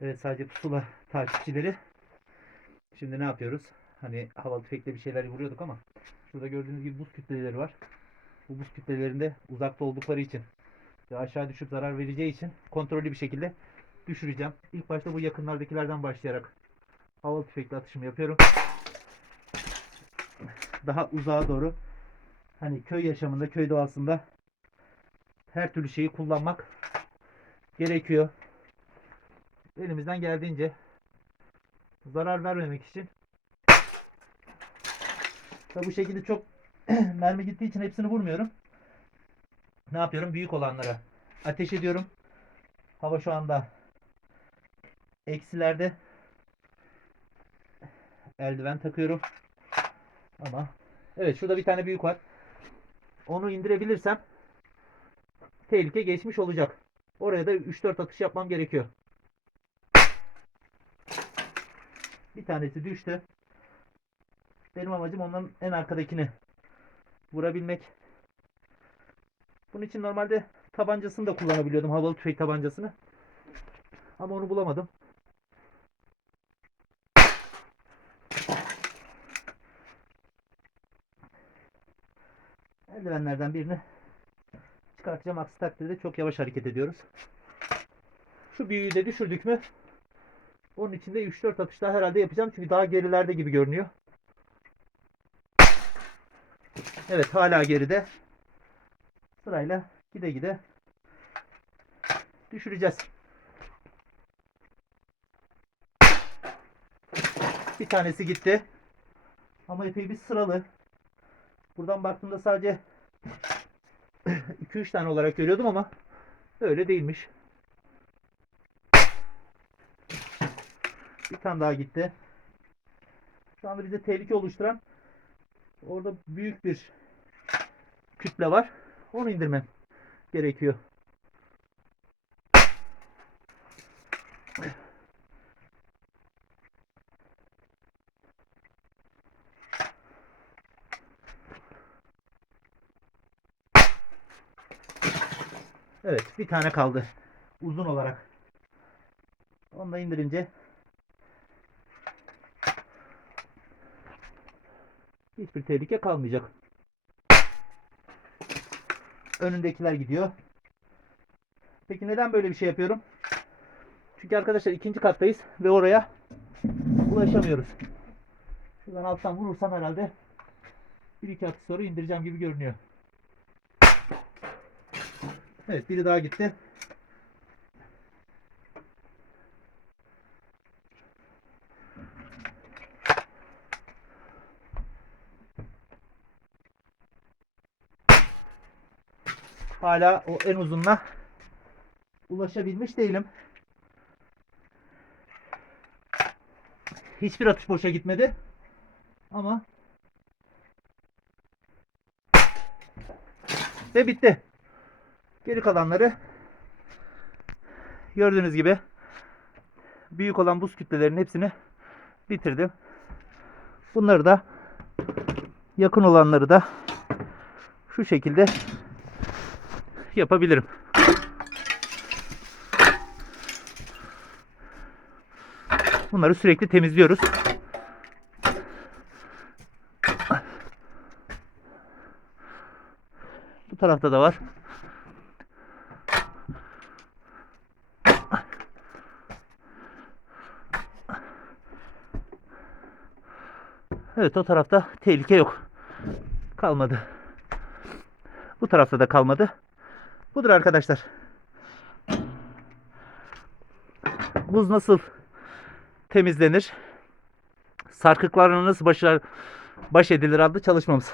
Evet sadece pusula takipçileri. Şimdi ne yapıyoruz? Hani havalı tüfekle bir şeyler vuruyorduk ama şurada gördüğünüz gibi buz kütleleri var. Bu buz kütlelerinde uzakta oldukları için ve aşağı düşüp zarar vereceği için kontrollü bir şekilde düşüreceğim. İlk başta bu yakınlardakilerden başlayarak havalı tüfekle atışımı yapıyorum. Daha uzağa doğru hani köy yaşamında, köy doğasında her türlü şeyi kullanmak gerekiyor. Elimizden geldiğince zarar vermemek için Tabi bu şekilde çok mermi gittiği için hepsini vurmuyorum. Ne yapıyorum? Büyük olanlara ateş ediyorum. Hava şu anda eksilerde. Eldiven takıyorum. Ama evet şurada bir tane büyük var. Onu indirebilirsem tehlike geçmiş olacak. Oraya da 3-4 atış yapmam gerekiyor. Bir tanesi düştü. Benim amacım onların en arkadakini vurabilmek. Bunun için normalde tabancasını da kullanabiliyordum. Havalı tüfek tabancasını. Ama onu bulamadım. Eldivenlerden birini çıkartacağım. Aksi takdirde çok yavaş hareket ediyoruz. Şu büyüğü de düşürdük mü onun içinde 3-4 atış daha herhalde yapacağım. Çünkü daha gerilerde gibi görünüyor. Evet hala geride. Sırayla gide gide düşüreceğiz. Bir tanesi gitti. Ama epey bir sıralı. Buradan baktığımda sadece 2-3 tane olarak görüyordum ama öyle değilmiş. Bir tane daha gitti. Şu anda bize tehlike oluşturan orada büyük bir kütle var. Onu indirmem gerekiyor. Evet, bir tane kaldı. Uzun olarak. Onu da indirince hiçbir tehlike kalmayacak. Önündekiler gidiyor. Peki neden böyle bir şey yapıyorum? Çünkü arkadaşlar ikinci kattayız ve oraya ulaşamıyoruz. Şuradan alttan vurursam herhalde bir iki atış sonra indireceğim gibi görünüyor. Evet biri daha gitti. Hala o en uzunla ulaşabilmiş değilim. Hiçbir atış boşa gitmedi. Ama ve bitti. Geri kalanları gördüğünüz gibi büyük olan buz kütlelerinin hepsini bitirdim. Bunları da yakın olanları da şu şekilde yapabilirim. Bunları sürekli temizliyoruz. Bu tarafta da var. Evet o tarafta tehlike yok. Kalmadı. Bu tarafta da kalmadı. Budur arkadaşlar. Buz nasıl temizlenir? Sarkıklarla nasıl başar, baş edilir adlı çalışmamız.